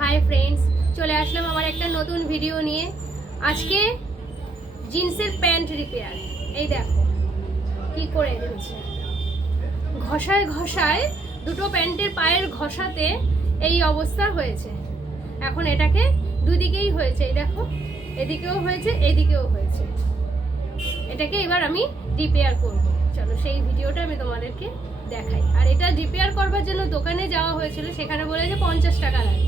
Hi friends, চলে আসলাম আমার একটা নতুন ভিডিও নিয়ে। আজকে জিন্সের প্যান্ট রিপেয়ার। এই দেখো কি করে দিচ্ছে, ঘষায় ঘষায় দুটো প্যান্টের পায়ের ঘষাতে এই অবস্থা হয়েছে। এখন এটাকে দুদিকেই হয়েছে, এই দেখো এদিকেও হয়েছে এদিকেও হয়েছে। এটাকে এবার আমি রিপেয়ার করব। চলো সেই ভিডিওটা আমি তোমাদেরকে দেখাই। আর এটা রিপেয়ার করবার জন্য দোকানে যাওয়া হয়েছিল, সেখানে বলেছে 50 টাকা লাগবে।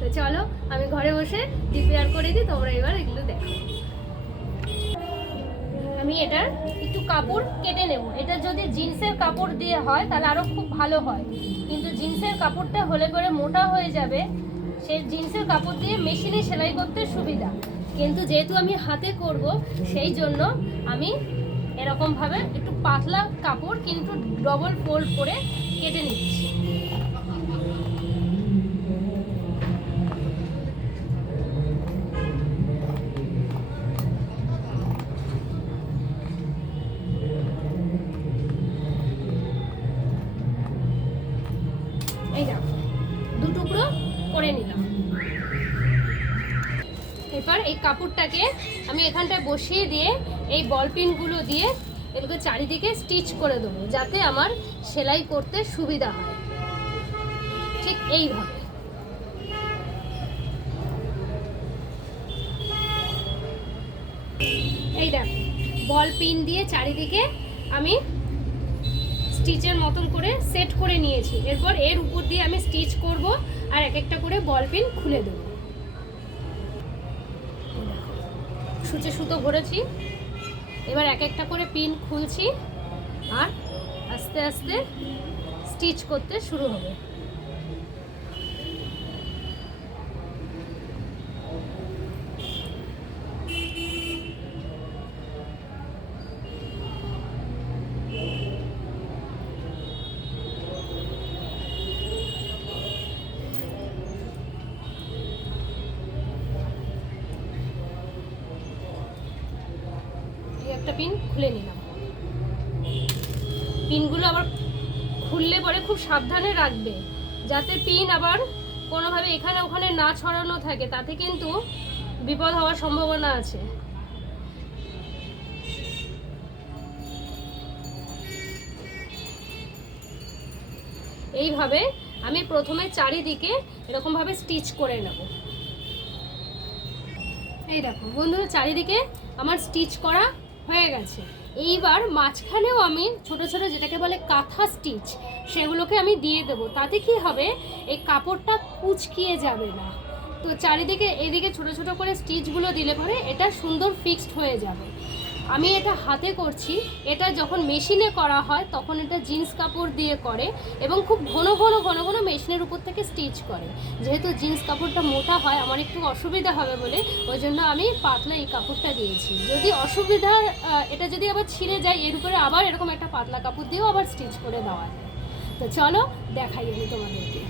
তো চলো আমি ঘরে বসে রিপেয়ার করে দিই, তোমরা এবার এগুলো দেখো। আমি এটার একটু কাপড় কেটে নেব। এটা যদি জিন্সের কাপড় দিয়ে হয় তাহলে আরও খুব ভালো হয়, কিন্তু জিন্সের কাপড়টা হলে পরে মোটা হয়ে যাবে। সেই জিন্সের কাপড় দিয়ে মেশিনে সেলাই করতে সুবিধা, কিন্তু যেহেতু আমি হাতে করব সেই জন্য আমি এরকমভাবে একটু পাতলা কাপড় কিন্তু ডবল ফোল্ড করে কেটে নিচ্ছি। এই দেখো দু টুকরো করে নিলাম। এবার এই কাপড়টাকে আমি এখানটায় বসিয়ে দিয়ে এই বল পিনগুলো দিয়ে এগুলোকে চারিদিকে স্টিচ করে দেবো, যাতে আমার সেলাই করতে সুবিধা হয়। ঠিক এইভাবে এই দেখো বল পিন দিয়ে চারিদিকে আমি স্টিচের মতন করে সেট করে নিয়েছি। এরপর এর উপর দিয়ে আমি স্টিচ করব আর এক একটা করে বল পিন খুলে দেবো। সূচে সুতো ভরেছি, এবার এক একটা করে পিন খুলছি আর আস্তে আস্তে স্টিচ করতে শুরু হবে। একটা পিন খুলে নিলাম। পিনগুলো আবার খুললে পরে খুব সাবধানে রাখবে, যাতে পিন আবার কোনোভাবে এখানে ওখানে না ছড়ানো থাকে, তাতে কিন্তু বিপদ হওয়ার সম্ভাবনা আছে। এইভাবে আমি প্রথমে চারিদিকে এরকমভাবে স্টিচ করে নেব। এই দেখো বন্ধুরা, চারিদিকে আমার স্টিচ করা হয়ে গেছে। এইবার মাঝখানেও আমি ছোট ছোট যেটাকে বলে কাঁথা স্টিচ, সেগুলোকে আমি দিয়ে দেবো। তাতে কি হবে, এই কাপড়টা কুঁচকিয়ে যাবে না। তো চারিদিকে এইদিকে ছোট ছোট করে স্টিচগুলো দিলে পরে এটা সুন্দর ফিক্সড হয়ে যাবে। আমি এটা হাতে করছি, এটা যখন মেশিনে করা হয় তখন এটা জিন্স কাপড় দিয়ে করে এবং খুব ঘন ঘন ঘন ঘন মেশিনের উপর থেকে স্টিচ করে। যেহেতু জিন্স কাপড়টা মোটা হয়, আমার একটু অসুবিধা হবে বলে ওই জন্য আমি পাতলা এই কাপড়টা দিয়েছি। যদি অসুবিধা, এটা যদি আবার ছিঁড়ে যায়, এর উপরে আবার এরকম একটা পাতলা কাপড় দিয়েও আবার স্টিচ করে দেওয়া যায়। তো চলো দেখাই আমি তোমাদেরকে।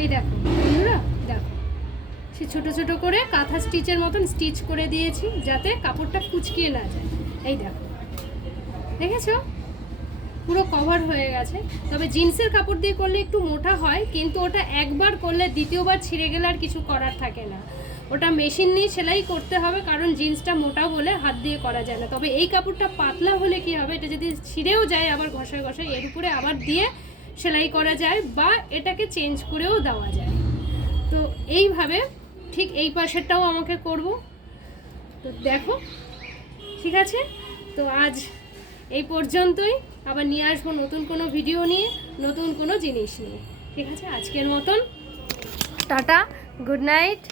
এই দেখো বন্ধুরা, দেখো সে ছোটো ছোটো করে কাঁথা স্টিচের মতন স্টিচ করে দিয়েছি, যাতে কাপড়টা কুঁচকিয়ে না যায়। এই দেখো, দেখেছো পুরো কভার হয়ে গেছে। তবে জিন্সের কাপড় দিয়ে করলে একটু মোটা হয়, কিন্তু ওটা একবার করলে দ্বিতীয়বার ছিঁড়ে গেলে আর কিছু করার থাকে না। ওটা মেশিন নিয়ে সেলাই করতে হবে, কারণ জিন্সটা মোটা বলে হাত দিয়ে করা যায় না। তবে এই কাপড়টা পাতলা হলে কি হবে, এটা যদি ছিঁড়েও যায় আবার ঘষায় ঘষায় এর উপরে আবার দিয়ে সেলাই করা যায়, বা এটাকে চেঞ্জ করেও দেওয়া যায়। তো এইভাবে ঠিক এই পাশেরটাও আমাকে করব। তো দেখো, ঠিক আছে। তো আজ এই পর্যন্তই, আবার নিয়ে আসবো নতুন কোনো ভিডিও নিয়ে, নতুন কোনো জিনিস নিয়ে। ঠিক আছে, আজকের মতন টাটা, গুড নাইট।